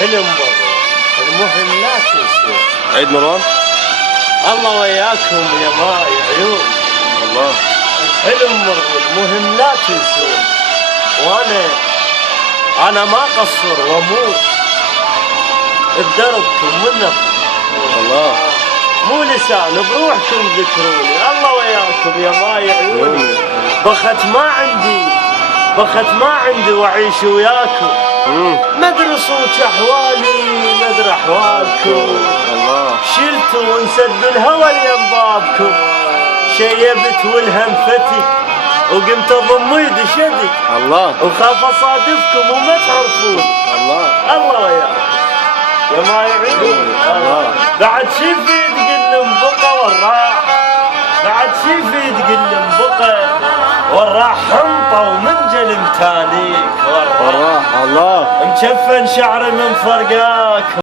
حلم برضو، المهم لا تنسون. عيد مروان. الله وياكم يا ماي عيون. الله. الحلم برضو، المهم لا تنسون. وانا ما اقصر واموت بدربكم والنفس. الله. مو لسان بروحكم ذكروني. الله وياكم يا ماي عيوني. بخت ما عندي واعيش وياكم. ما ادري صوت احوالي، ما ادري احوالكم. الله. شلتوا ونسد الهوى لينبابكم. شيبت والهم فتك وقمت اضم يدي شدك. الله. وخاف اصادفكم وما تعرفون. الله وياكم يا ما يعين. الله. بعد شي في تقلم بقى والراح، بعد شي في تقلم بقى والراح حنطه ومنجل متانيك والراح. الله. مشفن شعري من فرقاك.